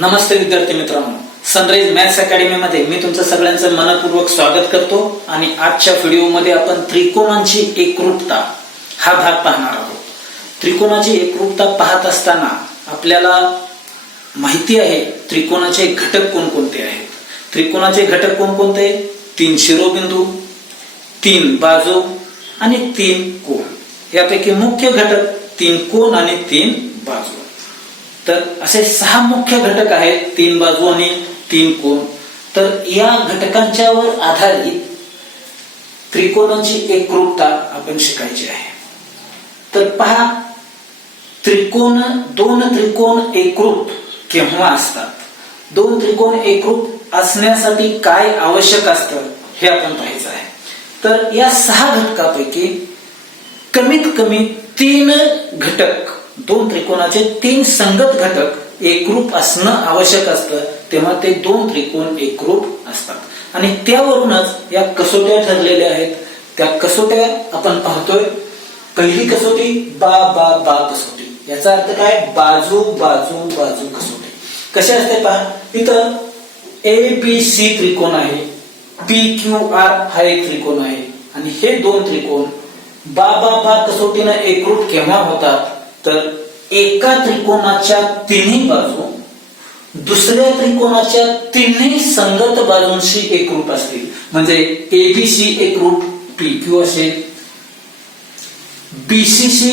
नमस्ते विद्यार्थी मित्रांनो, sunrise maths academy मध्ये मी तुमचं सगळ्यांचं मनपूर्वक स्वागत करतो. आणि आजच्या व्हिडिओमध्ये आपण त्रिकोणांची एकरूपता हा भाग पाहणार आहोत. त्रिकोणाची एकरूपता पाहत असताना आपल्याला माहिती आहे त्रिकोणाचे घटक कोणकोणते आहेत. त्रिकोणाचे घटक कोणकोणते? 3 शिरोबिंदू, 3 बाजू आणि 3 कोन. यापैकी मुख्य घटक 3 कोन आणि 3 बाजू. तर असे 6 मुख्य घटक आहेत, 3 बाजू आणि 3 कोन. तर या घटकांच्यावर आधारित त्रिकोणाची एकरूपता आपण शिकायची आहे. तर पहा, दोन त्रिकोण एकरूप केव्हा असतात, 2 त्रिकोण एकरूप असण्यासाठी काय आवश्यक असतं हे आपण पाहायचं आहे. तर या 6 घटकापैकी कमीत कमी 3 घटक, 2 त्रिकोणाचे 3 संगत घटक एकरूप असणं आवश्यक असतं, तेव्हा ते 2 त्रिकोण एकरूप असतात. आणि त्यावरूनच या कसोट्या ठरलेल्या आहेत. त्या कसोट्या आपण पाहतोय. पहिली कसोटी बा बा बा कसोटी. याचा अर्थ काय? बाजू बाजू बाजू कसोटी. कशी असते पहा, इथं ABC त्रिकोण आहे, PQR हा एक त्रिकोण आहे, आणि हे 2 त्रिकोण बा बा बा कसोटीनं एकरूप केव्हा होतात? तर एका त्रिकोणाच्या तिन्ही बाजू दुसऱ्या त्रिकोणाच्या तिन्ही संगत बाजूंशी एकरूप असतील. म्हणजे ABC एकरूप PQ असेल, BCC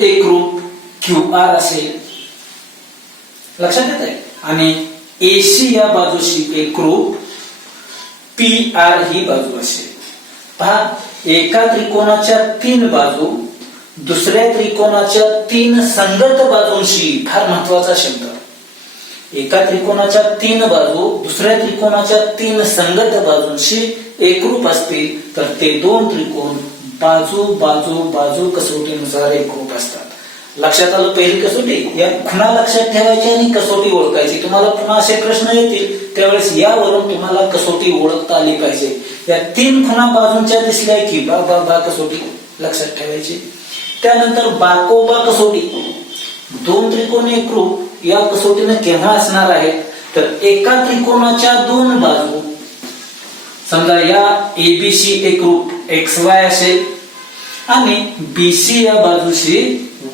एकरूप QR असेल. लक्षात येत आहे? आणि AC या बाजूशी एकरूप PR ही बाजू असेल. पहा, एका त्रिकोणाच्या 3 बाजू दुसऱ्या त्रिकोणाच्या 3 संगत बाजूंशी, फार महत्वाचा शब्द, एका त्रिकोणाच्या 3 बाजू दुसऱ्या त्रिकोणाच्या 3 संगत बाजूंशी एकरूप असतील तर ते 2 त्रिकोण बाजू बाजू बाजू कसोटीनुसार एकरूप असतात. लक्षात आलं? पहिली कसोटी. या खुणा लक्षात ठेवायची आणि कसोटी ओळखायची. तुम्हाला पुन्हा असे प्रश्न येतील, त्यावेळेस यावरून तुम्हाला कसोटी ओळखता आली पाहिजे. या 3 खुणा बाजूंच्या दिसल्या की बा बा बा कसोटी लक्षात ठेवायची. त्यानंतर बाकोबा कसोटी. 2 त्रिकोण एकरूप या कसोटीने केव्हा असणार आहेत? तर एका त्रिकोणाच्या 2 बाजू, समजा या ABC एकरूप XY असेल आणि BC या बाजूशी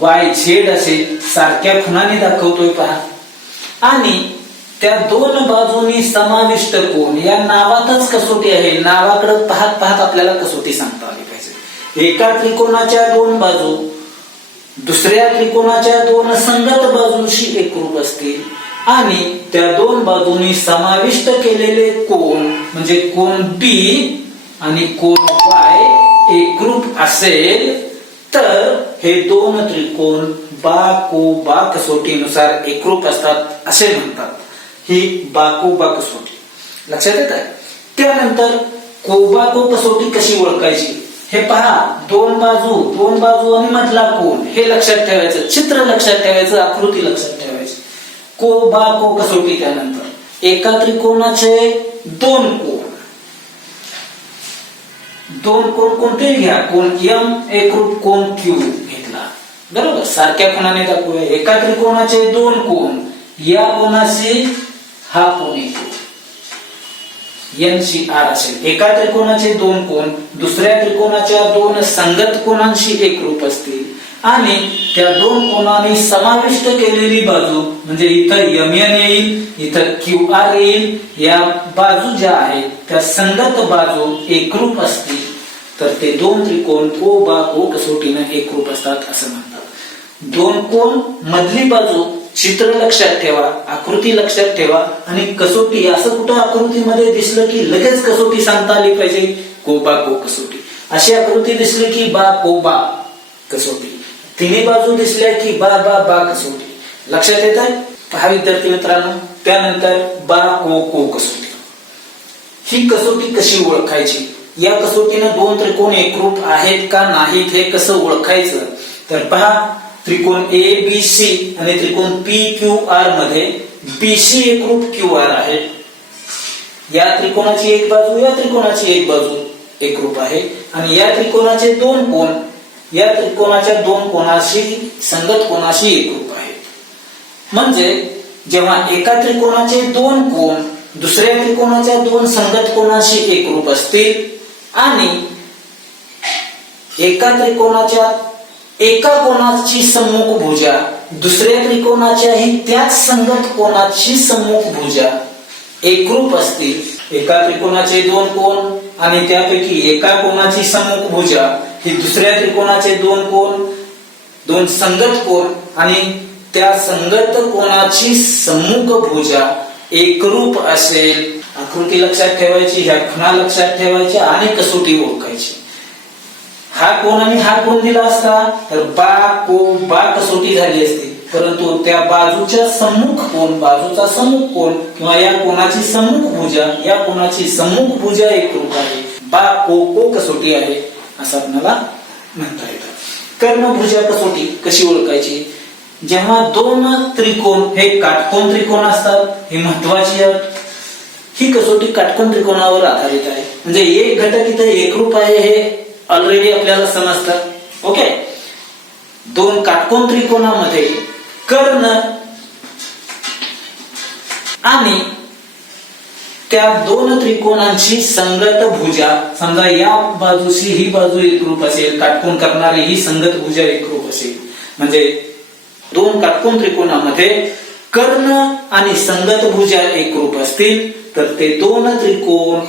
YZ असेल. सारख्या खुणाने दाखवतोय पहा. आणि त्या 2 बाजूंनी समाविष्ट कोन, या नावातच कसोटी आहे. नावाकडे पाहत पाहत आपल्याला कसोटी सांगता आली पाहिजे. एका त्रिकोणाच्या 2 बाजू दुसऱ्या त्रिकोणाच्या 2 संगत बाजूंशी एकरूप असतील आणि त्या 2 बाजूंनी समाविष्ट केलेले कोन म्हणजे कोन B आणि कोन Y एकरूप असेल तर हे 2 त्रिकोण बाकोबा कसोटीनुसार एकरूप असतात असे म्हणतात. ही बाकोबा कसोटी. लक्षात येत आहे? त्यानंतर कोबाको कसोटी कशी ओळखायची हे पहा. 2 बाजू आणि मधला कोन हे लक्षात ठेवायचं, चित्र लक्षात ठेवायचं, आकृती लक्षात ठेवायची. कोबाको कसोटी. त्यानंतर एका त्रिकोणाचे 2 कोन, 2 कोन कोणते घ्या? कोन M एकरूप कोन Q घेतला, बरोबर. सारख्या कोणाने दाखवूया. एका त्रिकोणाचे 2 कोन, या कोणाशी हा कोन एकरूप NCR असेल. एका त्रिकोणाचे 2 कोन दुसऱ्या त्रिकोणाच्या 2 संगत कोनांशी एकरूप असतील आणि त्या 2 कोनांनी समाविष्ट केलेली बाजू म्हणजे इथं MN येईल, इथं QR येईल. या बाजू ज्या आहेत त्या संगत बाजू एकरूप असतील तर ते 2 त्रिकोण कोबाको कसोटीने एकरूप असतात असं म्हणतात. 2 कोन, मधली बाजू, चित्र लक्षात ठेवा, आकृती लक्षात ठेवा. आणि कसोटी असं कुठं आकृतीमध्ये दिसलं की लगेच कसोटी सांगता आली पाहिजे. कोबाको कसोटी. अशी आकृती दिसली की बा कोबा कसोटी. तिन्ही बाजू दिसल्या की बा बा बा कसोटी. लक्षात येत आहे? पहा विद्यार्थी मित्रांनो. त्यानंतर बा को कसोटी. ही कसोटी कशी ओळखायची? या कसोटीने 2 त्रिकोण एकरूप आहेत का नाहीत हे कसं ओळखायचं? तर पहा, त्रिकोण ABC आणि त्रिकोण PQR मध्ये BC एकरूप QR आहे. या त्रिकोणाची एक बाजू या त्रिकोणाची एक बाजू एकरूप आहे आणि या त्रिकोणाचे 2 कोन या त्रिकोणाच्या 2 कोनाशी संगत कोनाशी एकरूप आहे. म्हणजे जेव्हा एका त्रिकोणाचे दोन कोन दुसऱ्या त्रिकोणाच्या दोन संगत कोनाशी एकरूप असतील आणि एका त्रिकोणाच्या एका कोनाची सम्मुख भुजा दुसऱ्या त्रिकोणाच्याही त्याच संगत कोनाची सम्मुख भुजा एकरूप असतील, एका त्रिकोणाचे दोन कोन आणि त्यापैकी एका कोनाची सम्मुख भुजा ही दुसऱ्या त्रिकोणाचे दोन कोन दोन संगत कोन आणि त्या संगत कोनाची सम्मुख भुजा एकरूप असेल, आकृती लक्षात ठेवायची, ह्या खुणा लक्षात ठेवायच्या आणि कसोटी ओळखायची. हा कोन आणि हा कोन दिला असता तर बा कसोटी झाली असती, परंतु त्या बाजूच्या सम्मुख कोन बाजूचा सम्मुख कोन किंवा या कोनाची सम्मुख भुजा या कोनाची सम्मुख भुजा एकरूप आहे, को कसोटी आहे असं आपल्याला म्हणता येतं. कर्णभुजा कसोटी कशी ओळखायची? जेव्हा दोन त्रिकोण हे काटकोन त्रिकोण असतात, ही महत्वाची आहे, ही कसोटी काटकोन त्रिकोणावर आधारित आहे. म्हणजे एक घटक इथे एकरूप आहे हे ऑलरेडी आपल्याला समजतं. ओके, दोन काटकोन त्रिकोणामध्ये कर्ण आणि त्या दोन त्रिकोणांची संगत भुजा, समजा या बाजूशी ही बाजू एकरूप असेल, काटकोन करणारी ही संगत भुजा एकरूप असेल, म्हणजे दोन काटकोन त्रिकोणामध्ये कर्ण आणि संगत भुजा एकरूप असतील तर ते दोन त्रिकोण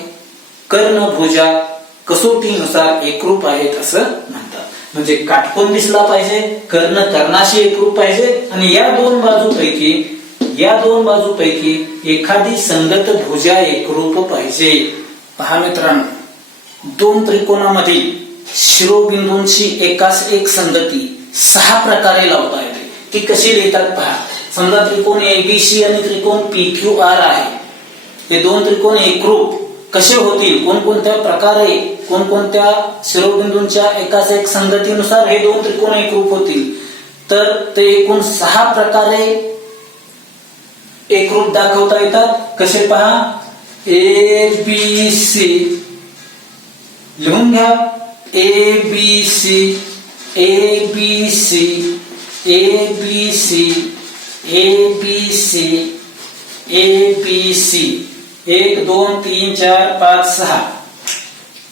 कर्ण भुजा कसोटीनुसार एकरूप आहेत असं म्हणतात. म्हणजे काटकोन दिसला पाहिजे, कर्ण कर्णाशी एकरूप पाहिजे आणि या दोन बाजूपैकी एखादी संगत भुजा एकरूप पाहिजे. पहा मित्रांनो, दोन त्रिकोणामधील शिरोबिंदूंची एकास एक संगती 6 प्रकारे लावता येते. ती कशी लिहितात पहा. समजा त्रिकोण एबीसी आणि त्रिकोण पीक्यूआर आहे. हे दोन त्रिकोण एकरूप कसे होतील, कोणकोणत्या प्रकारे कोणकोणत्या शिरोबिंदूंच्या एकाच एक संगतीनुसार हे दोन त्रिकोण एकरूप होतील, तर ते एकूण 6 प्रकारे एकरूप दाखवता येतात. कसे पहा, ए बी सी लिहून घ्या. A B C A B C A B C A B C A B C 1 2 3 4 5 6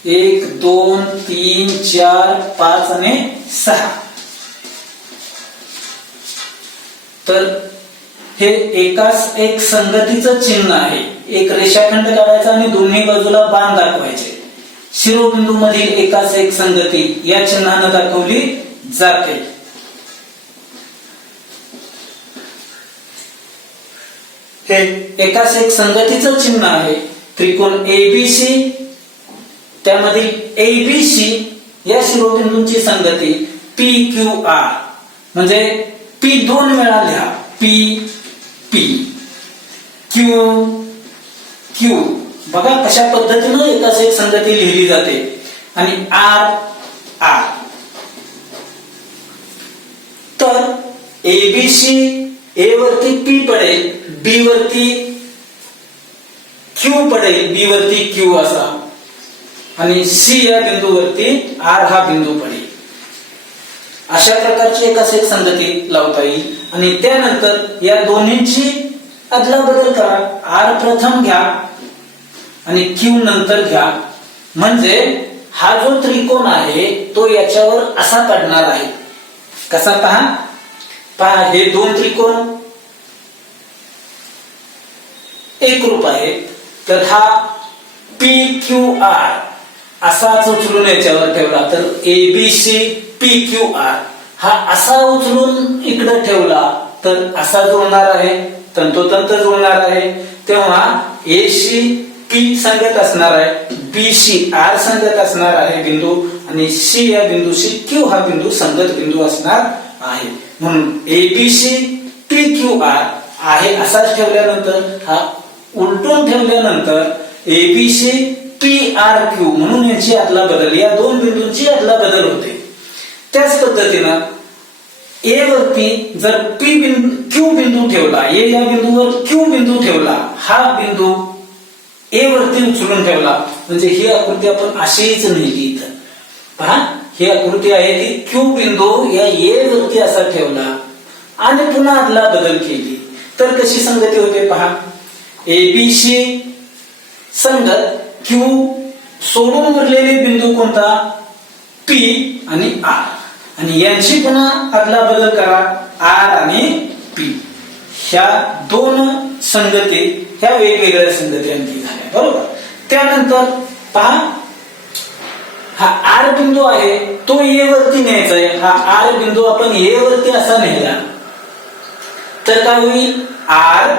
1 2 3 4 5 आणि 6. तर हे एकाच एक संगतीचं चिन्ह आहे. एक रेषाखंड काढायचा आणि दोन्ही बाजूला बाण दाखवायचे. शिरोबिंदू मधील एकाच एक संगती या चिन्हाने दाखवली जाते. हे एकाच एक संगतीचं चिन्ह आहे. त्रिकोण एबीसी त्यामधील एबीसी या शिरोबिंदूंची संगती पी क्यू आर, म्हणजे पी 2 वेळा लिहा. पी पी क्यू क्यू, बघा कशा पद्धतीनं एकाच एक संगती लिहिली जाते. आणि आर आर. तर एबीसी ए वरती पी पडेल, बी वरती क्यू पडेल, बी वरती क्यू असा, आणि सी या बिंदूवरती आर हा बिंदू पडेल. अशा प्रकारची एकाच एक संगती लावता येईल. आणि त्यानंतर या दोन्हींची अदलाबदल करा. आर प्रथम घ्या आणि क्यू नंतर घ्या, म्हणजे हा जो त्रिकोण आहे तो याच्यावर असा पडणार आहे. कसा पहा, पहा हे दोन त्रिकोण एकरूप आहेत. तर हा पी क्यू आर असाच उचलून याच्यावर ठेवला तर एबीसी पी क्यू आर हा असा उचलून इकडे ठेवला तर असा जुळणार आहे, तंतोतंत जुळणार आहे. तेव्हा एसी पी संगत असणार आहे, बीसी आर संगत असणार आहे बिंदू, आणि सी या बिंदूशी क्यू हा बिंदू संगत बिंदू असणार आहे. म्हणून एबीसी पी क्यू आर आहे असाच ठेवल्यानंतर, हा उलटून ठेवल्यानंतर एबीसी पी आर क्यू म्हणून यांची अदला बदल, या दोन बिंदूंची अदला बदल होते. त्याच पद्धतीनं ए वरती जर क्यू बिंदू ठेवला, ए या बिंदूवर क्यू बिंदू ठेवला, हा बिंदू ए वरती उचलून ठेवला, म्हणजे ही आकृती आपण अशीच नेली इथं. पहा ही आकृती आहे ती क्यू बिंदू या ए वरती असा ठेवला आणि पुन्हा अदला बदल केली. तर कशी संगती होते पहा, एबीसी संगत क्यू सोडून उरलेले बिंदू कोणता, पी आणि आर, आणि यांची पुन्हा अदला बदल करा, आर आणि पी. ह्या दोन संगती ह्या वेगवेगळ्या संगती आणखी झाल्या, बरोबर. त्यानंतर पहा, हा आर बिंदू आहे तो ए वरती न्यायचा आहे. हा आर बिंदू आपण ए वरती असा नेला तर काय होईल, आर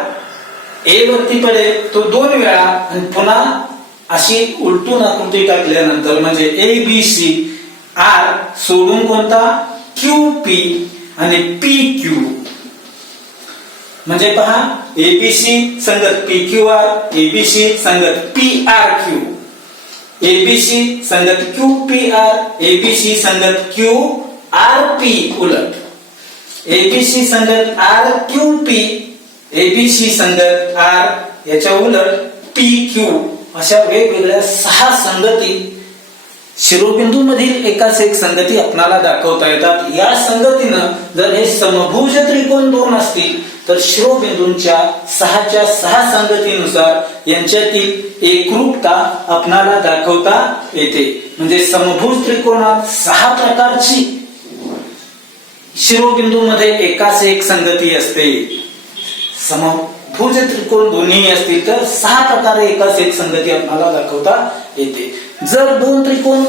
ए वरती पडेल तो 2 वेळा, आणि पुन्हा अशी उलटून आकृती टाकल्यानंतर म्हणजे ए बी सी, आर सोडून कोणता, क्यू पी आणि पी क्यू. म्हणजे पहा, एबीसी संगत पी क्यू आर, एबीसी संगत पी आर क्यू, एबीसी संगत क्यू पी आर, एबीसी संगत क्यू आर पी, उलट एबीसी संगत आर क्यू पी, एबीसी संगत आर याच्या उलट पी क्यू. अशा वेगवेगळ्या 6 संगती शिरोबिंदू मधील एकाच एक संगती आपल्याला दाखवता येतात. या संगतीनं जर हे समभुज त्रिकोण 2 असतील तर शिरोबिंदूंच्या 6च्या 6 संगतीनुसार यांच्यातील एकरूपता आपणाला दाखवता येते. म्हणजे समभुज त्रिकोणात 6 प्रकारची शिरोबिंदू मध्ये एकाच एक संगती असते. समभुज त्रिकोण दोन्ही असतील तर 6 प्रकारे एकाच एक संगती आपल्याला दाखवता येते. जर 2 त्रिकोण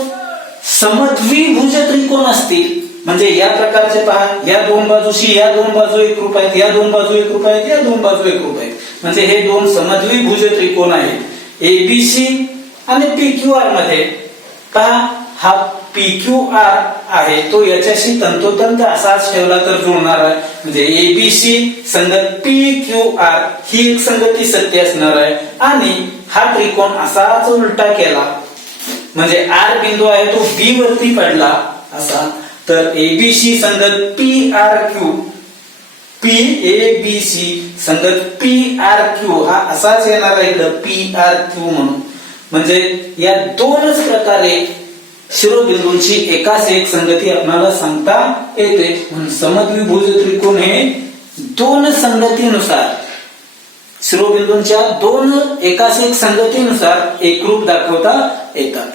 समद्विभुज त्रिकोण असतील म्हणजे या प्रकारचे पहा, या 2 बाजूशी या 2 बाजू एकरूप आहेत, या 2 बाजू एकरूप आहेत, या 2 बाजू एकरूप आहेत, म्हणजे हे 2 समद्विभुज त्रिकोण आहेत. एबीसी आणि पीक्यूआर मध्ये पहा, हा पीक्यूआर आहे तो याच्याशी तंतोतंत असाच ठेवला तर जुळणार आहे. म्हणजे एबीसी संगत पीक्यूआर ही एक संगती सत्य असणार आहे. आणि हा त्रिकोण असाच उलटा केला म्हणजे आर बिंदू आहे तो बी वरती पडला असा, तर एबीसी संगत P R Q, P A B C संगत पी आर क्यू हा असाच येणार आहे पी आर क्यू म्हणून. म्हणजे या 2च प्रकारे शिरोबिंदूंची एकाच एक संगती आपल्याला सांगता येते. म्हणून समद्विभुज त्रिकोण हे 2 संगतीनुसार शिरोबिंदूंच्या 2 एकाच एक संगतीनुसार एकरूप दाखवता येतात.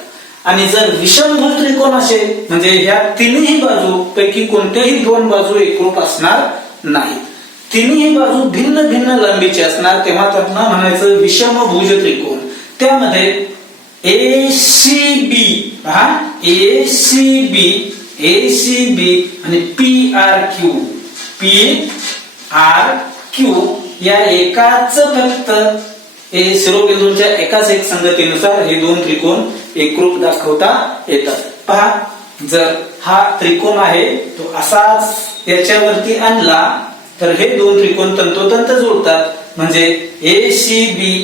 आणि जर विषमभुज त्रिकोण असेल म्हणजे ह्या तिन्ही बाजू पैकी कोणत्याही 2 बाजू एकरूप असणार नाही, तिन्ही बाजू भिन्न भिन्न लांबीचे असणार, तेव्हा त्यांना म्हणायचं विषमभुज त्रिकोण. त्यामध्ये एसीबी पहा, एसीबी एसीबी आणि P R Q, P R Q या एकाच फक्त शिरोबिंदूंच्या एकाच एक संगतीनुसार हे 2 त्रिकोण एकरूप दाखवता येतात. पहा, जर हा त्रिकोण आहे तो असाच याच्यावरती आणला तर हे 2 त्रिकोण तंतोतंत जुळतात. म्हणजे एसीबी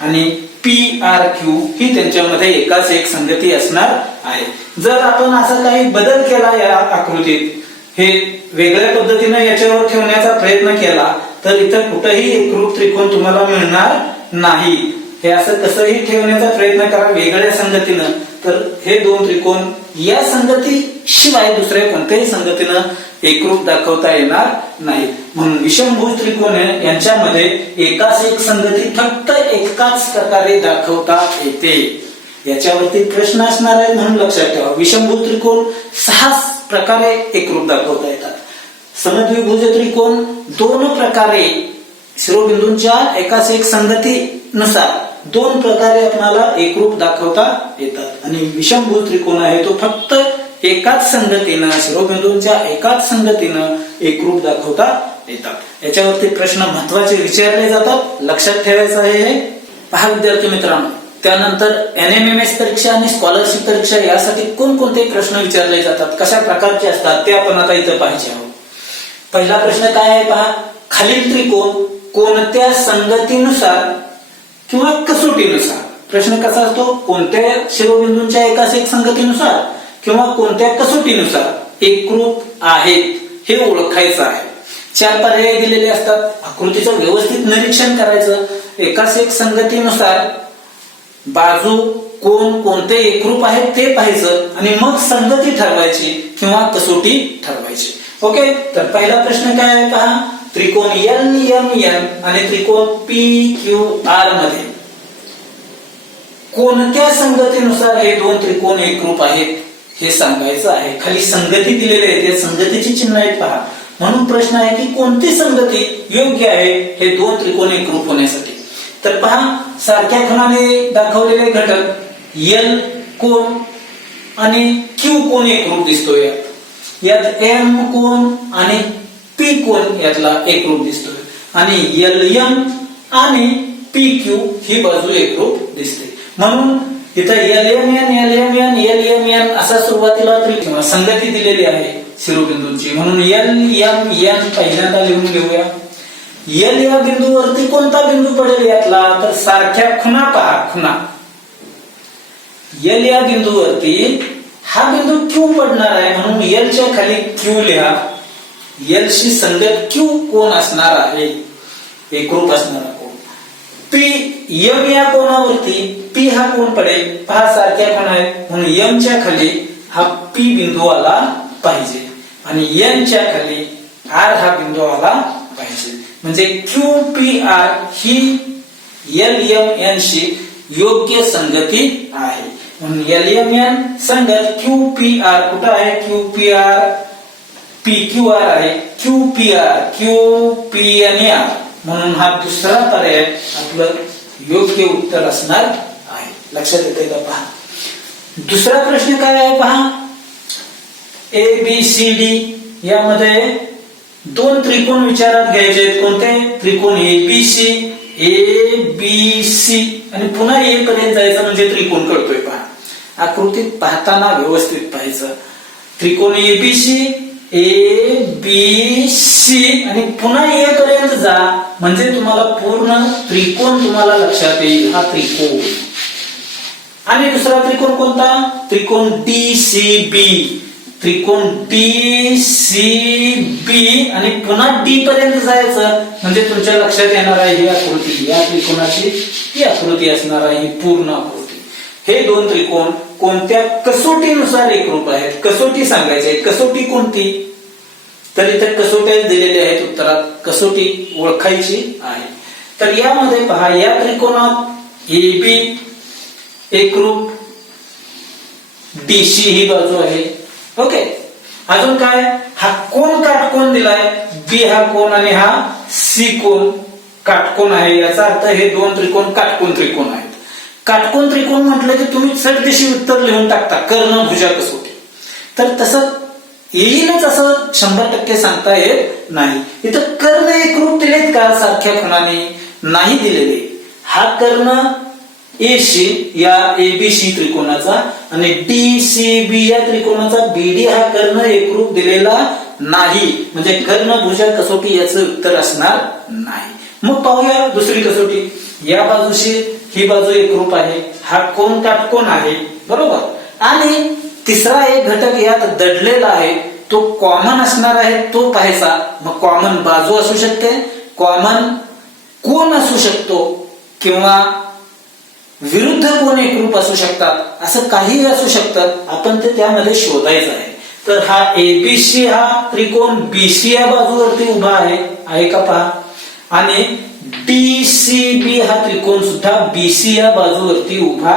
आणि पी आर क्यू ही त्यांच्यामध्ये एकाच एक संगती असणार आहे. जर आपण असा काही बदल केला या आकृतीत, हे वेगळ्या पद्धतीने याच्यावर ठेवण्याचा प्रयत्न केला तर इथं कुठेही एकरूप त्रिकोण तुम्हाला मिळणार नाही. हे असं कसंही ठेवण्याचा प्रयत्न करा वेगळ्या संगतीनं तर हे 2 त्रिकोण या संगती शिवाय दुसऱ्या कोणत्याही संगतीनं एकरूप दाखवता येणार नाही. म्हणून विषमभुज त्रिकोण यांच्यामध्ये एकाच एक संगती फक्त एकाच प्रकारे दाखवता येते. याच्यावरती प्रश्न असणार आहे म्हणून लक्षात ठेवा. विषमभुज त्रिकोण 6 प्रकारे एकरूप दाखवता येतात. समद्विभुज त्रिकोण 2 प्रकारे शिरोबिंदूंच्या एकाच एक संगतीनुसार 2 प्रकारे आपल्याला एकरूप दाखवता येतात. आणि विषमभुज त्रिकोण आहे तो फक्त एकाच संगतीनं शिरोबिंदूंच्या एकाच संगतीनं एकरूप दाखवता येतात. याच्यावरती प्रश्न महत्वाचे विचारले जातात, लक्षात ठेवायचं आहे. पहा विद्यार्थी मित्रांनो, त्यानंतर NMMS परीक्षा आणि स्कॉलरशिप परीक्षा यासाठी कोणकोणते प्रश्न विचारले जातात, कशा प्रकारचे असतात ते आपण आता इथं पाहायचे आहोत. पहिला प्रश्न काय आहे पहा, खालील त्रिकोण कोणत्या संगतीनुसार किंवा कसोटीनुसार, प्रश्न कसा असतो, कोणत्या शिरोबिंदूंच्या एकाच एक संगतीनुसार किंवा कोणत्या कसोटीनुसार एकरूप आहेत हे ओळखायचं आहे. 4 पर्याय दिलेले असतात. आकृतीचं व्यवस्थित निरीक्षण करायचं, एकाच एक संगतीनुसार बाजू कोण कोणते एकरूप आहेत ते पाहायचं आणि मग संगती ठरवायची किंवा कसोटी ठरवायची. ओके, तर पहिला प्रश्न काय आहे पहा, त्रिकोण LMN आणि त्रिकोण PQR मध्ये कोणत्या संगतीनुसार हे दोन त्रिकोण एकरूप आहेत हे सांगायचं आहे. खाली संगती दिलेली आहे, त्या संगतीची चिन्ह आहेत पहा. म्हणून प्रश्न आहे की कोणती संगती योग्य आहे हे दोन त्रिकोण एकरूप होण्यासाठी. तर पहा, सारख्या खुणाने दाखवलेले घटक L कोण आणि Q कोण एकरूप दिसतोय. यात M कोण आणि P कोण यातला एकरूप दिसतोय आणि LM आणि PQ ही बाजू एकरूप दिसते. म्हणून इथं LMN असा सुरुवातीला संगती दिलेली आहे शिरोबिंदूंची. म्हणून LMN पहिल्यांदा लिहून घेऊया. L या बिंदूवरती कोणता बिंदू पडेल यातला, तर सारख्या खुणा पहा. खुणा L या बिंदूवरती हा बिंदू Q पडणार आहे. म्हणून L च्या खाली Q लिहा. L शी संगत Q कोण असणार आहे, एकरूप असणारा कोण. P M या कोणावरती P हा कोण पडेल पहा, सारख्या कोण आहे म्हणून M च्या खाली हा P बिंदू आला पाहिजे आणि N च्या खाली R हा बिंदू आला पाहिजे. म्हणजे QPR ही LMN शी योग्य संगती आहे. म्हणून LMN संगत QPR कुठं आहे, QPR PQR आहे, QPN म्हणून हा दुसरा पर्याय आपलं योग्य उत्तर असणार आहे. लक्षात येते का पहा. दुसरा प्रश्न काय आहे पहा. ABCD यामध्ये दोन त्रिकोण विचारात घ्यायचे आहेत. कोणते त्रिकोण ABC आणि पुन्हा A पर्यंत जायचं म्हणजे त्रिकोण कळतोय पहा. आकृतीत पाहताना व्यवस्थित पाहायचं. त्रिकोण ABC आणि पुन्हा A पर्यंत जा म्हणजे तुम्हाला पूर्ण त्रिकोण तुम्हाला लक्षात येईल. हा त्रिकोण आणि दुसरा त्रिकोण कोणता, त्रिकोण DCB. त्रिकोण DCB आणि पुन्हा D पर्यंत जायचं म्हणजे तुमच्या लक्षात येणार आहे ही आकृती, या त्रिकोणाची ही आकृती असणार आहे, ही पूर्ण आकृती. हे दोन त्रिकोण कोणत्या कसोटीनुसार एकरूप आहेत, कसोटी सांगायची आहे. कसोटी कोणती, तर इथे कसोट्या दिलेल्या आहेत उत्तरात. कसोटी ओळखायची आहे. तर यामध्ये पहा, या त्रिकोणात AB एकरूप, DC ही बाजू आहे. ओके, अजून काय, हा कोण काटकोन दिलाय, B हा कोण आणि हा C कोण काटकोन आहे. याचा अर्थ हे दोन त्रिकोण काटकोन त्रिकोण आहेत. काटकोन त्रिकोण म्हटलं की तुम्ही सरदेशी उत्तर लिहून टाकता, कर्ण भुजा कसोटी. तर तसं येईलच असं 100% सांगता येत नाही. इथं कर्ण एकरूप दिलेत का सारख्या खुणाने, नाही दिलेले. हा कर्ण AC या ABC त्रिकोणाचा आणि DCB या त्रिकोणाचा BD हा कर्ण एकरूप दिलेला नाही. म्हणजे कर्ण भुजा कसोटी याचं उत्तर असणार नाही. मग पाहूया दुसरी कसोटी. या बाजूशी ही बाजू एकरूप आहे, हा कोण काटकोन आहे, बरोबर. आणि तिसरा एक घटक यात दडलेला आहे, तो कॉमन असणार आहे, तो पाहायचा. मग कॉमन बाजू असू शकते, कॉमन कोण असू शकतो किंवा विरुद्ध कोण एकरूप असू शकतात, असं काही असू शकतं. आपण ते त्यामध्ये शोधायचं आहे. तर हा ABC हा त्रिकोण BC या बाजूवरती उभा आहे का पहा. आणि DCB हा त्रिकोण सुद्धा BC या बाजूवरती उभा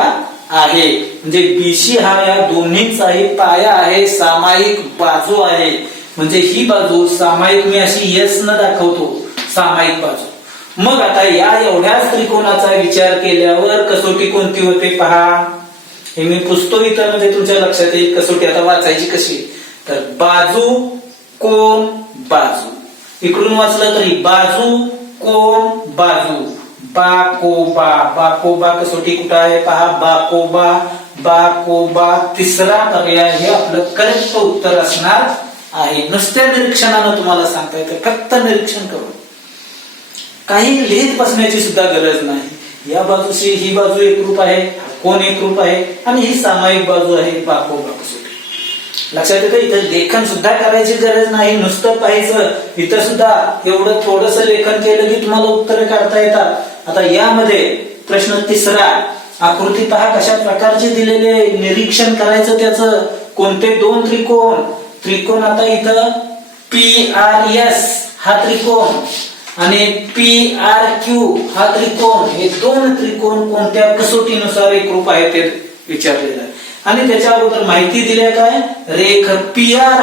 आहे. म्हणजे BC हा या दोन्हींचाही पाया आहे, सामायिक बाजू आहे. म्हणजे ही बाजू सामायिक, मी अशी S न दाखवतो, सामायिक बाजू. मग आता या एवढ्याच त्रिकोणाचा विचार केल्यावर कसोटी कोणती होते पहा. हे मी पुसतो इथं, म्हणजे तुमच्या लक्षात येईल कसोटी आता वाचायची कशी. तर बाजू कोण बाजू, इकडून वाचलं तरी बाजू कोण बाजू, बाकोबा. बाकोबा कसोटी कुठं आहे पहा, बाकोबा बाकोबा. तिसरा पर्याय हे आपलं करेक्ट उत्तर असणार आहे. नुसत्या निरीक्षणानं तुम्हाला सांगता येतं, फक्त निरीक्षण करून, काही लिहित बसण्याची सुद्धा गरज नाही. या बाजूशी ही बाजू एकरूप आहे, कोण एकरूप आहे आणि ही सामायिक बाजू आहे बाकोबा कसोटी. लक्षात येतं. इथं लेखन सुद्धा करायची गरज नाही, नुसतं पाहायचं. इथं सुद्धा एवढं थोडस लेखन केलं की तुम्हाला उत्तर काढता येतात. आता यामध्ये प्रश्न तिसरा, आकृती पहा कशा प्रकारचे दिलेले, निरीक्षण करायचं त्याचं. कोणते दोन त्रिकोण, त्रिकोण आता इथं PRS हा त्रिकोण आणि PRQ हा त्रिकोण, हे दोन त्रिकोण कोणत्या कसोटीनुसार एकरूप आहे ते विचारलेलं आहे. आणि त्याच्या अगोदर माहिती दिल्या काय, रेख PR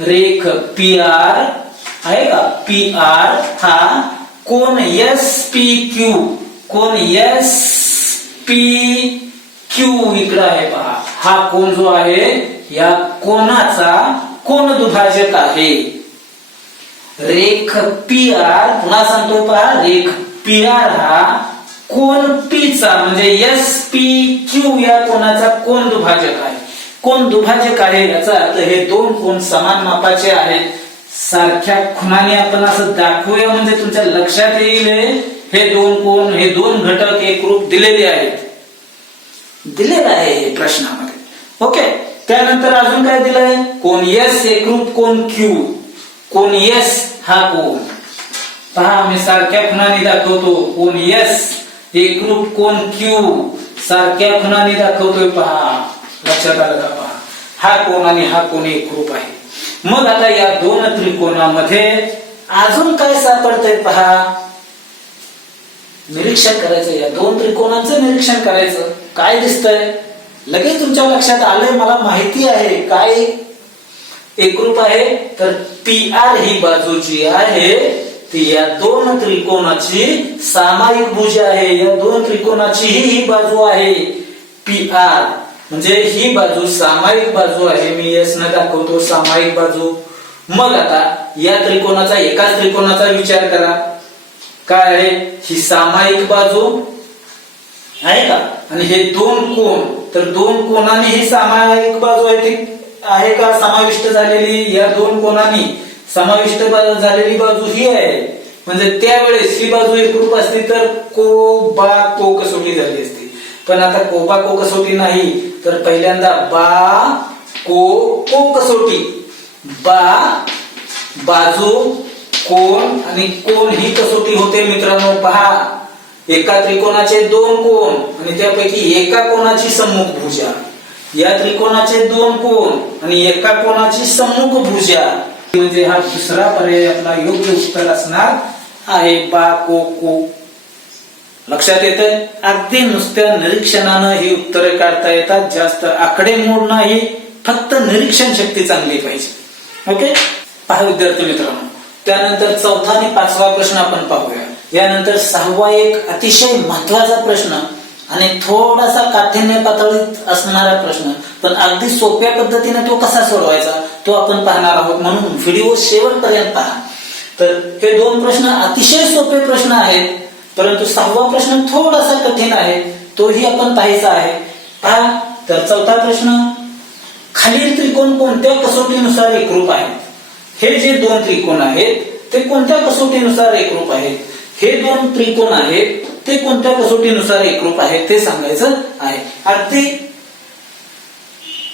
रेख PR आहे का, PR हा कोण SPQ, कोण SPQ इकडे आहे पहा, हा कोण जो आहे या कोणाचा कोण दुभाजक आहे. रेख PR पुन्हा सांगतो पहा, रेख PR हा कोण P चा म्हणजे SPQ या कोणाचा कोण दुभाजक आहे. कोण दुभाजक आहे याचा अर्थ हे दोन कोण समान मापाचे आहेत, सारख्या खुणाने आपण असं दाखवूया म्हणजे तुमच्या लक्षात येईल हे दोन कोण, हे दोन घटक एकरूप दिलेले आहेत, दिलेलं आहे हे प्रश्नामध्ये. ओके, त्यानंतर अजून काय दिलंय, कोण S एकरूप कोण Q, कोण S हा कोण पहा मी सारख्या खुणाने दाखवतो, कोण S एकरूप कोण Q सारख्या खुणाने दाखवतोय पहा, लक्षात आलं का पहा, हा कोण आणि हा कोण एकरूप आहे. मग आता या दोन त्रिकोणामध्ये अजून काय सापडतंय पहा, निरीक्षण करायचं, या दोन त्रिकोणांचं निरीक्षण करायचं, काय दिसतंय लगेच तुमच्या लक्षात आलंय, मला माहिती आहे काय एकरूप आहे. तर PR ही बाजू जी आहे ती या दोन त्रिकोणाची सामायिक भुज आहे, या दोन त्रिकोणाची ही बाजू आहे PR, म्हणजे ही बाजू सामायिक बाजू आहे, मी S न दाखवतो सामायिक बाजू. मग आता या त्रिकोणाचा, एकाच त्रिकोणाचा विचार करा, काय आहे ही सामायिक बाजू आहे का, आणि हे दोन कोण, तर दोन कोणाने ही सामायिक बाजू आहे ती आहे का समाविष्ट झालेली, या दोन कोणांनी समाविष्ट झालेली बाजू ही आहे, म्हणजे त्यावेळेस ही बाजू एकरूप असती तर को बा को कसोटी झाली असती. पण आता को बा को कसोटी नाही, तर पहिल्यांदा बा को कसोटी, बा बाजू कोण आणि कोण ही कसोटी होते मित्रांनो. पहा, एका त्रिकोणाचे दोन कोण आणि त्यापैकी एका कोणाची सम्मुख भुजा, या त्रिकोणाचे दोन कोण आणि एका कोणाची सम्मुख भुजा, म्हणजे हा दुसरा पर्याय आपला योग्य उत्तर असणार आहे, बा को. लक्षात येतंय, अगदी नुसत्या निरीक्षणानं ही उत्तरे काढता येतात, जास्त आकडेमोड नाही, फक्त निरीक्षण शक्ती चांगली पाहिजे. ओके, पहा विद्यार्थी मित्रांनो, त्यानंतर चौथा आणि पाचवा प्रश्न आपण पाहूया. यानंतर सहावा एक अतिशय महत्वाचा प्रश्न आणि थोडासा काठिण्य पातळीत असणारा प्रश्न, पण अगदी सोप्या पद्धतीने तो कसा सोडवायचा तो आपण पाहणार आहोत, म्हणून व्हिडिओ शेवटपर्यंत पहा. तर हे दोन प्रश्न अतिशय सोपे प्रश्न आहेत, परंतु सहावा प्रश्न थोडासा कठीण आहे, तोही आपण पाहायचा आहे. पहा, तर चौथा प्रश्न, खालील त्रिकोण कोणत्या कसोटीनुसार एकरूप आहेत. हे जे दोन त्रिकोण आहेत ते कोणत्या कसोटीनुसार एकरूप आहेत, हे दोन त्रिकोण आहेत ते कोणत्या कसोटीनुसार एकरूप आहेत ते सांगायचं आहे. अगदी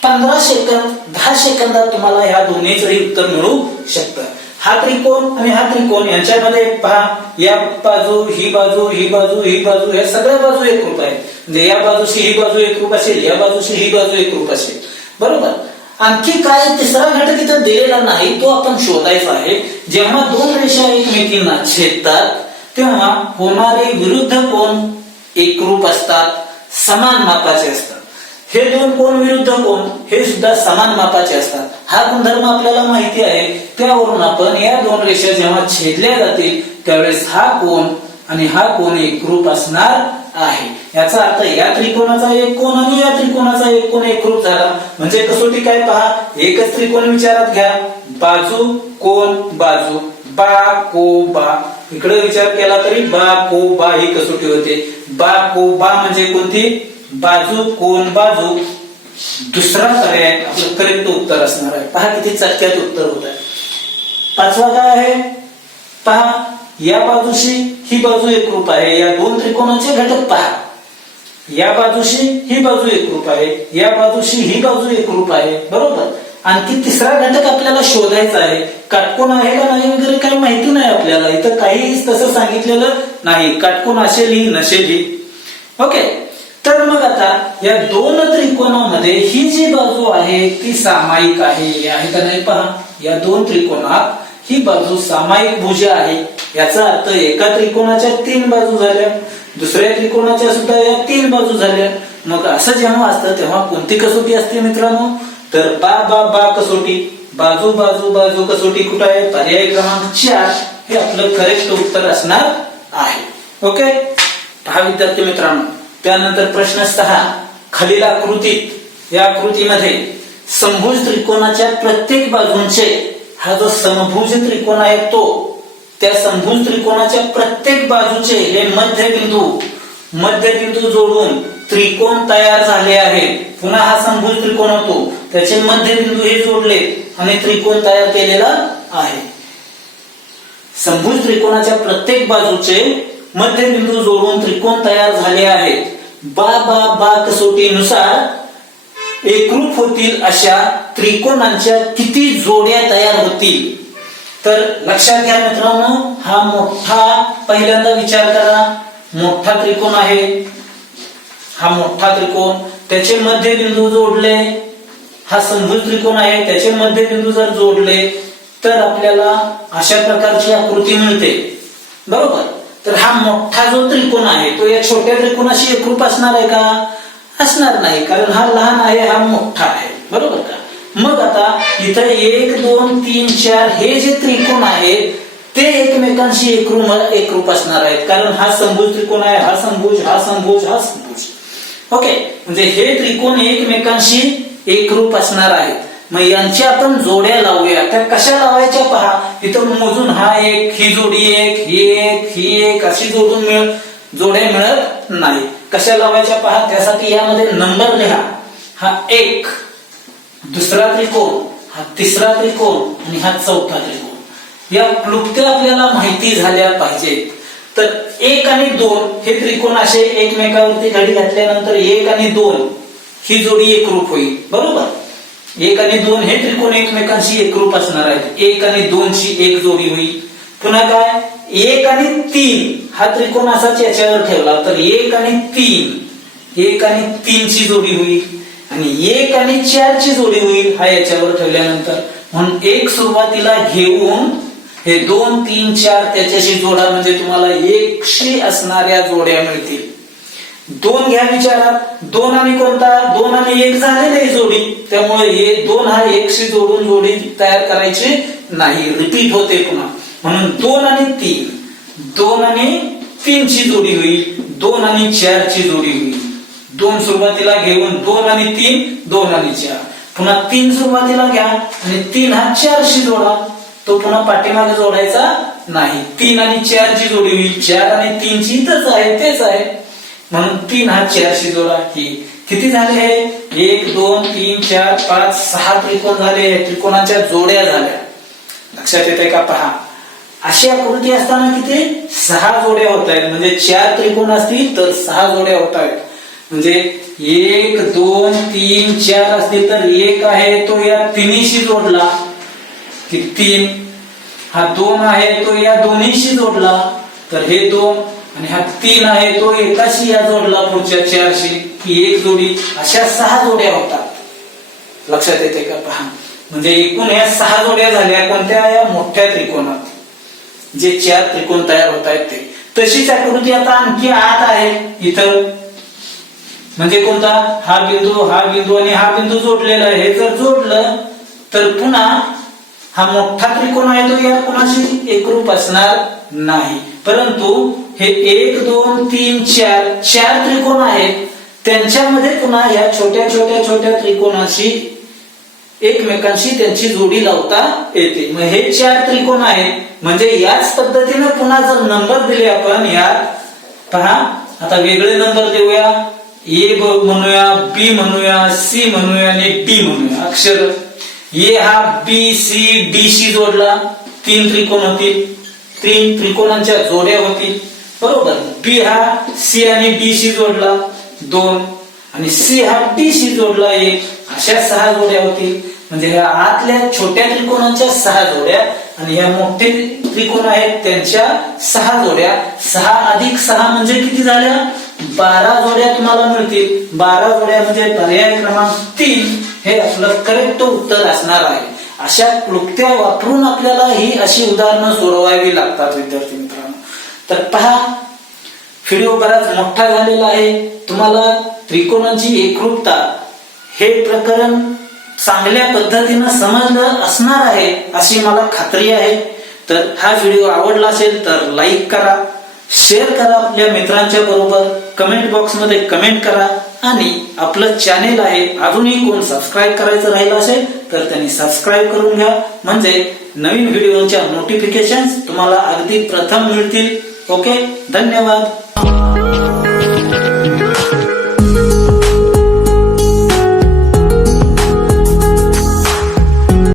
15 सेकंद 10 सेकंदात तुम्हाला ह्या दोन्हीचंही उत्तर मिळू शकतं. हा त्रिकोण आणि हा त्रिकोण यांच्यामध्ये पहा, या बाजू ही बाजू ही बाजू ही बाजू या सगळ्या बाजू एकरूप आहेत, म्हणजे या बाजूशी ही बाजू एकरूप असेल, या बाजूशी ही बाजू एकरूप असेल, बरोबर. आणखी काय तिसरा घटक इथं दिलेला नाही, तो आपण शोधायचा आहे. जेव्हा दोन रेषा एकमेकींना छेदतात तेव्हा होणारे विरुद्ध कोण एकरूप असतात, समान मापाचे असतात. हे दोन कोण विरुद्ध कोण हे सुद्धा समान मापाचे असतात. हा गुणधर्म आपल्याला माहिती आहे, त्यावरून आपण या दोन रेषा जेव्हा छेदल्या जातील त्यावेळेस हा कोण आणि हा कोण एकरूप असणार आहे. याचा अर्थ या त्रिकोणाचा एक कोण आणि या त्रिकोणाचा एक कोण एकरूप झाला, म्हणजे कसोटी काय पहा, एकच त्रिकोण विचारात घ्या, बाजू कोण बाजू, बा को बा, इकडे विचार केला तरी बा को बा ही कसोटी होते. बा को बा म्हणजे कोणती, बाजू कोण बाजू. दुसरा पर्याय आपलं करेक्ट उत्तर असणार आहे. पहा किती चटक्यात उत्तर होत आहे. पाचवा काय आहे पहा, या बाजूशी ही बाजू एकरूप आहे, या दोन त्रिकोणाचे घटक पहा, या बाजूशी ही बाजू एकरूप आहे, या बाजूशी ही बाजू एकरूप आहे, बरोबर. आणखी तिसरा घटक आपल्याला शोधायचा आहे, काटकोन आहे का नाही वगैरे काही माहिती नाही आपल्याला, इथं काही तसं सांगितलेलं नाही, काटकोन असेलही नसेलही. ओके, तर मग आता या दोन त्रिकोणामध्ये ही जी बाजू आहे ती सामायिक आहे का नाही पहा, या दोन त्रिकोणात ही बाजू सामायिक भुज आहे, याचा अर्थ एका त्रिकोणाच्या 3 बाजू झाल्या, दुसऱ्या त्रिकोणाच्या सुद्धा या 3 बाजू झाल्या. मग असं जेव्हा असतं तेव्हा कोणती कसोटी असते मित्रांनो, तर बा बा बा कसोटी, बाजू बाजू बाजू कसोटी कुठे आहे, पर्याय क्रमांक 4 हे आपलं करेक्ट उत्तर असणार आहे. ओके, पहा विद्यार्थी मित्रांनो, त्यानंतर प्रश्न 6, खालील आकृतीत, या आकृतीमध्ये समभुज त्रिकोणाच्या प्रत्येक बाजूंचे, हा जो समभुज त्रिकोण आहे तो, त्या समभुज त्रिकोणाच्या प्रत्येक बाजूचे हे मध्यबिंदू जोडून त्रिकोण तयार झाले आहे. पुन्हा हा समभुज त्रिकोण होतो, त्याचे मध्यबिंदू हे जोडले आणि त्रिकोण तयार केलेला आहे. समभुज त्रिकोणाच्या प्रत्येक बाजूचे मध्यबिंदू जोडून त्रिकोण तयार झाले आहेत. बा बा बा कसोटीनुसार एकरूप होतील अशा त्रिकोणांच्या किती जोड्या तयार होतील? तर लक्षात घ्या मित्रांनो, हा मोठा, पहिल्यांदा विचार करा, मोठा त्रिकोण आहे, हा मोठा त्रिकोण, त्याचे मध्यबिंदू जोडले, हा समभुज त्रिकोण आहे, त्याचे मध्यबिंदू जर जोडले तर आपल्याला अशा प्रकारची आकृती मिळते, बरोबर. तर हा मोठा जो त्रिकोण आहे तो या छोट्या त्रिकोणाशी एकरूप असणार आहे का? असणार नाही, कारण हा लहान आहे, हा मोठा आहे, बरोबर का. मग आता इथं 1 2 3 4 हे जे त्रिकोण आहेत ते एकमेकांशी एकरूप असणार आहेत, कारण हा समभुज त्रिकोण आहे, हा समभुज, हा समभुज, हा समभुज. ओके, म्हणजे हे त्रिकोण एकमेकांशी एकरूप असणार आहेत. मग यांच्या आपण जोड्या लावूया. त्या कशा लावायच्या पहा, इथं मोजून हा एक, ही जोडी एक, ही एक अशी जोड्या मिळत नाही. कशा लावायच्या पहा, त्यासाठी यामध्ये नंबर लिहा. हा 1 दुसरा त्रिकोण, हा तिसरा त्रिकोण आणि हा चौथा त्रिकोण. या क्लुप्त्या आपल्याला माहिती झाल्या पाहिजेत. तर 1 आणि 2 हे त्रिकोण असे एकमेकावरती घडी घातल्यानंतर 1 आणि 2 ही जोडी एकरूप होईल, बरोबर. 1 आणि 2 हे त्रिकोण एकमेकांशी एकरूप असणार आहेत. 1 आणि 2 ची एक जोडी होईल. पुन्हा काय, 1 आणि 3 हा त्रिकोण असाच याच्यावर ठेवला तर 1 आणि 3 ची जोडी होईल आणि 1 आणि 4 ची जोडी होईल हा याच्यावर ठेवल्यानंतर. म्हणून 1 सुरुवातीला घेऊन हे 2 3 4 त्याच्याशी जोडा, म्हणजे तुम्हाला 100 असणाऱ्या जोड्या मिळतील. 2 घ्या विचारात, 2 आणि कोणता, 2 आणि 1 झालेली जोडी, त्यामुळे हे 2 हा 100 जोडून जोडी तयार करायची नाही, रिपीट होते पुन्हा. म्हणून 2 आणि 3 ची जोडी होईल, 2 आणि 4 ची जोडी होईल. 2 सुरुवातीला घेऊन 2 आणि 3, 2 आणि 4, पुन्हा 3 सुरुवातीला घ्या आणि 3 हा 4 शी जोडा, तो पुन्हा पाठीमागे जोडायचा नाही. 3 आणि 4 ची जोडी होईल, 4 आणि 3 ची इथंच आहे, तेच आहे, म्हणून 3 हा 4 शी जोडा. ही किती झाले हे, 1 2 3 4 5 6 त्रिकोण झाले, त्रिकोणाच्या जोड्या झाल्या. लक्षात येते का पहा, अशी आकृती असताना किती 6 जोड्या होत आहेत. म्हणजे 4 त्रिकोण असतील तर 6 जोड्या होत आहेत. म्हणजे 1 2 3 4 असतील तर 1 आहे तो या तिन्हीशी जोडला की 3, हा 2 आहे तो या दोन्हीशी जोडला तर हे 2, आणि हा 3 आहे तो एकाशी या जोडला पुढच्या 4शी की 1 जोडी. अशा 6 जोड्या होतात. लक्षात येते का पहा, म्हणजे एकूण या 6 जोड्या झाल्या कोणत्या, या मोठ्या त्रिकोणात जे 4 त्रिकोण तयार होत आहेत ते. तशीच आकृती आता आणखी आत आहे इथं, म्हणजे कोणता, हा बिंदू आणि हा बिंदू जोडलेला आहे. हे जर जोडलं तर पुन्हा हा मोठा त्रिकोण आहे तो या कोणाशी एकरूप असणार नाही. परंतु हे 1 2 3 4 त्रिकोण आहेत, त्यांच्यामध्ये पुन्हा या छोट्या त्रिकोणाशी एकमेकांशी त्यांची जोडी लावता येते. मग हे 4 त्रिकोण आहेत, म्हणजे याच पद्धतीने पुन्हा जर नंबर दिले आपण, यात पहा आता वेगळे नंबर देऊया, ए म्हणूया, बी म्हणूया, सी म्हणूया आणि डी म्हणूया. अक्षर ए हा बी सी डी शी जोडला, 3 त्रिकोण होतील, 3 त्रिकोणांच्या जोड्या होतील, बरोबर. बी हा सी आणि डी शी जोडला 2, आणि सी हा डी शी जोडला 1, अशा 6 जोड्या होतील. म्हणजे ह्या आतल्या छोट्या त्रिकोणांच्या 6 जोड्या आणि ह्या मोठे त्रिकोण आहेत त्यांच्या 6 जोड्या. 6 अधिक 6 म्हणजे किती झाल्या, 12 जोड्या तुम्हाला मिळतील. 12 जोड्या म्हणजे पर्याय क्रमांक 3 हे आपलं करेक्ट उत्तर असणार आहे. अशा क्लुप्त्या वापरून आपल्याला ही अशी उदाहरणं सोडवावी लागतात विद्यार्थी मित्रांनो. तर पहा, व्हिडिओ बराच मोठा झालेला आहे. तुम्हाला त्रिकोणाची एकरूपता हे प्रकरण चांगल्या पद्धतीनं समजलं असणार आहे अशी मला खात्री आहे. तर हा व्हिडिओ आवडला असेल तर लाईक करा, शेअर करा आपल्या मित्रांच्या बरोबर, कमेंट बॉक्स मध्ये कमेंट करा आणि आपलं चॅनेल आहे अजूनही कोण सबस्क्राईब करायचं राहिलं असेल तर त्यांनी सबस्क्राईब करून घ्या, म्हणजे नवीन व्हिडिओच्या नोटिफिकेशन तुम्हाला अगदी प्रथम मिळतील. ओके, धन्यवाद.